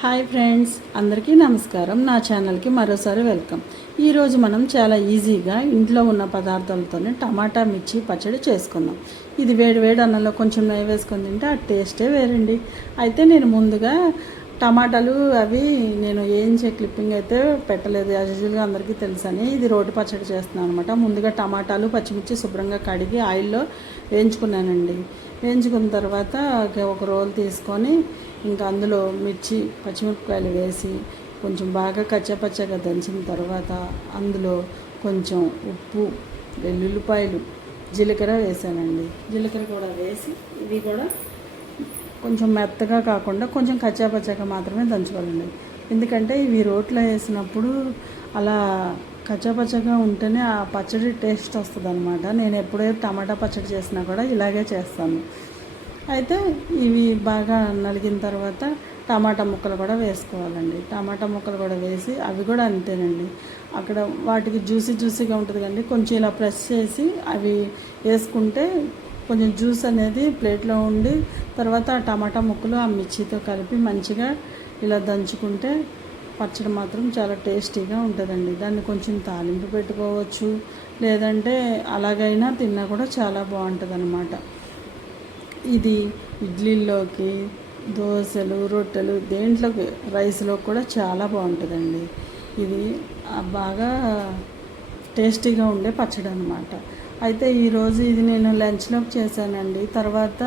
Hi friends, అందరికీ నమస్కారం. నా ఛానల్కి మరోసారి వెల్కమ్. ఈరోజు మనం చాలా ఈజీగా ఇంట్లో ఉన్న పదార్థాలతోనే టమాటా మిర్చి పచ్చడి చేసుకుందాం. ఇది వేడి వేడి అన్నంలో కొంచెం నెయ్యి వేసుకొని తింటే ఆ టేస్టే వేరండి. అయితే నేను ముందుగా టమాటాలు అవి నేను వేయించే క్లిప్పింగ్ అయితే పెట్టలేదు, యాజ్ యూజువల్గా అందరికీ తెలుసని. ఇది రోటి పచ్చడి చేస్తున్నాను అనమాట. ముందుగా టమాటాలు పచ్చిమిర్చి శుభ్రంగా కడిగి ఆయిల్లో వేయించుకున్నానండి. వేయించుకున్న తర్వాత ఒక రోల్ తీసుకొని ఇంకా అందులో మిర్చి పచ్చిమిరపకాయలు వేసి కొంచెం బాగా కచ్చపచ్చగా దంచిన తర్వాత అందులో కొంచెం ఉప్పు, వెల్లుల్లిపాయలు, జీలకర్ర వేసానండి. జీలకర్ర కూడా వేసి ఇది కూడా కొంచెం మెత్తగా కాకుండా కొంచెం కచ్చాపచ్చగా మాత్రమే దంచుకోవాలండి. ఎందుకంటే ఇవి రోట్లో వేసినప్పుడు అలా కచ్చాపచ్చగా ఉంటేనే ఆ పచ్చడి టేస్ట్ వస్తుంది అనమాట. నేను ఎప్పుడే టమాటా పచ్చడి చేసినా కూడా ఇలాగే చేస్తాను. అయితే ఇవి బాగా నలిగిన తర్వాత టమాటా ముక్కలు కూడా వేసుకోవాలండి. టమాటా ముక్కలు కూడా వేసి అవి కూడా అంతేనండి. అక్కడ వాటికి జ్యూసీగా ఉంటుంది కండి, కొంచెం ఇలా ప్రెస్ చేసి అవి వేసుకుంటే కొంచెం జ్యూస్ అనేది ప్లేట్లో ఉండి తర్వాత ఆ టమాటా ముక్కలు ఆ మిర్చితో కలిపి మంచిగా ఇలా దంచుకుంటే పచ్చడి మాత్రం చాలా టేస్టీగా ఉంటుందండి. దాన్ని కొంచెం తాలింపు పెట్టుకోవచ్చు, లేదంటే అలాగైనా తిన్నా కూడా చాలా బాగుంటుంది అన్నమాట. ఇది ఇడ్లీల్లోకి, దోశలు, రొట్టెలు, దేంట్లోకి రైస్లో కూడా చాలా బాగుంటుందండి. ఇది బాగా టేస్టీగా ఉండే పచ్చడి అనమాట. అయితే ఈరోజు ఇది నేను లంచ్లోకి చేశానండి. తర్వాత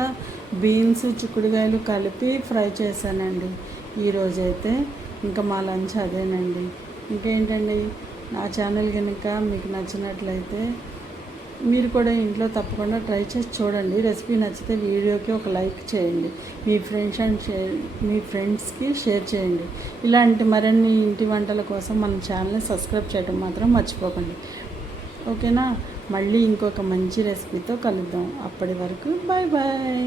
బీన్స్, చిక్కుడుకాయలు కలిపి ఫ్రై చేశానండి ఈరోజైతే. ఇంకా మా లంచ్ అదేనండి. ఇంకేంటండి, నా ఛానల్ కనుక మీకు నచ్చినట్లయితే మీరు కూడా ఇంట్లో తప్పకుండా ట్రై చేసి చూడండి. రెసిపీ నచ్చితే వీడియోకి ఒక లైక్ చేయండి, మీ ఫ్రెండ్స్కి షేర్ చేయండి. ఇలాంటి మరిన్ని ఇంటి వంటల కోసం మన ఛానల్ని సబ్స్క్రైబ్ చేయడం మాత్రం మర్చిపోకండి. ఓకేనా? మళ్ళీ ఇంకొక మంచి రెసిపీతో కలుద్దాం. అప్పటి వరకు బాయ్ బాయ్.